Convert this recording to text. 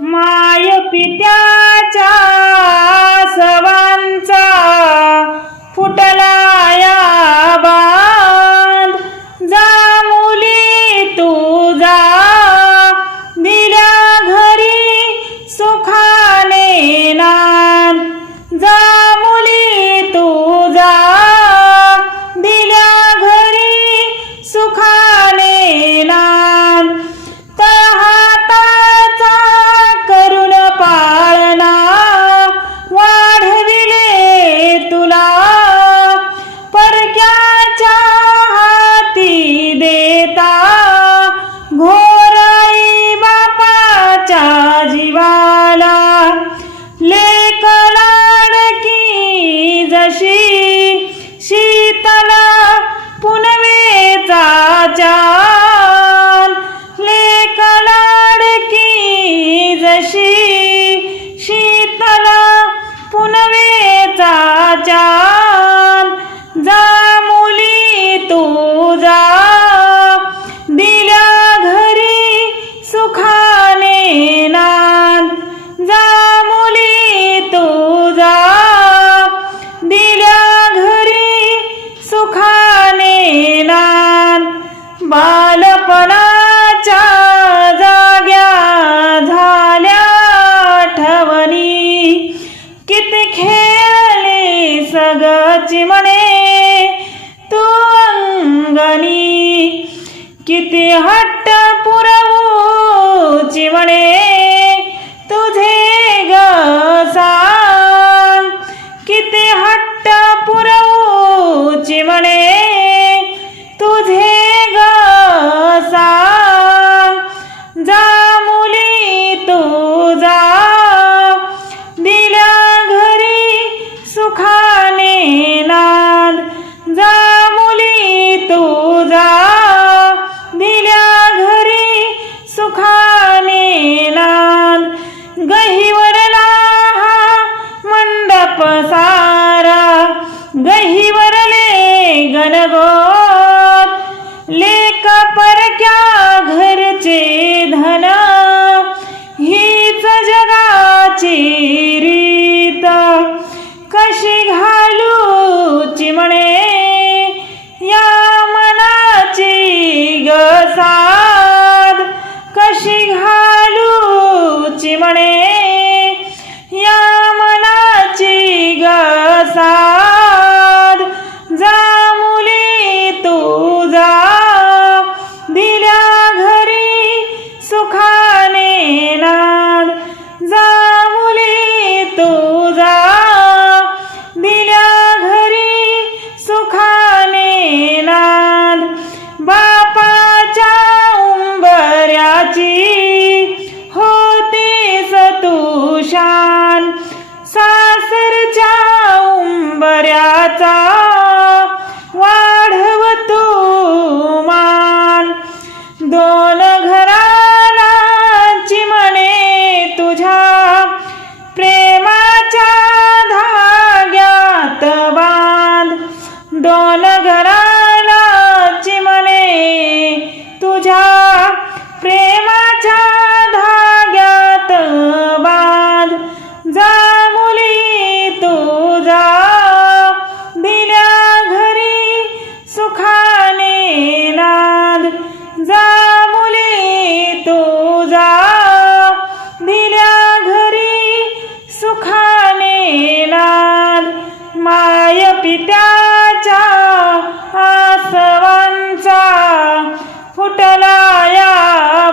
माय पित्याच्या सवांचा फुटला या बांध, जा मुली तू जा दिल्या घरी सुखाने नांद, जा मुली तू जा दिल्या घरी सुखाने नांद. हाताचा करून पाळणा वाढविले तुला, परक्याच्या हाती देता घोर आई बापाच्या जीवाला. लेक लाडकी जशी शीतल पुनवेचा चांद, लेक लाडकी जशी शीतल पुनवेचा चांद, जा मुली तू जा दिल्या घरी सुखाने नांद, जा मुली तू जा दिल्या घरी सुखाने नांद. बालपणाच्या जाग्या झाल्या आठवणी, किती खेळली सगळी म्हणे तू अंगणी, किती हट्ट पुरवूची म्हणे तुझे ग सांग, किती हट्ट पुरवूची म्हणे तुझे ग सांग. जा मुली तू जा दिल्या घरी सुखाने नांद, जा मुली तू जा दिल्या घरी सुखाने नांद. गहिवरला हा मंडप सारा, गहिवरले गणगोत, लेक परक्या घरचे धन हीच जगाची रीत. कशी घालूची म्हणे या मनाची ग साध, कशी घालूची म्हणे या मनाची ग साध. जा मुली तू जा दिल्या घरी सुखाने नांद, जा मुली तू जा दिल्या घरी सुखाने नांद. बापाच्या उंबऱ्याची होतीस तू शान, सासरच्या उंबऱ्याचा वाढव तू मान. दोन घराला चिमणे तुझ्या प्रेमाच्या धाग्यात बांध, दोन घराला चिमणे तुझ्या प्रेमाच्या धाग्यात बांध, जा मुली तू जा दिल्या घरी सुखाने नांद, जा मुली तू जा दिल्या घरी सुखाने नांद. माय पित्याच्या आसवांचा फुटला या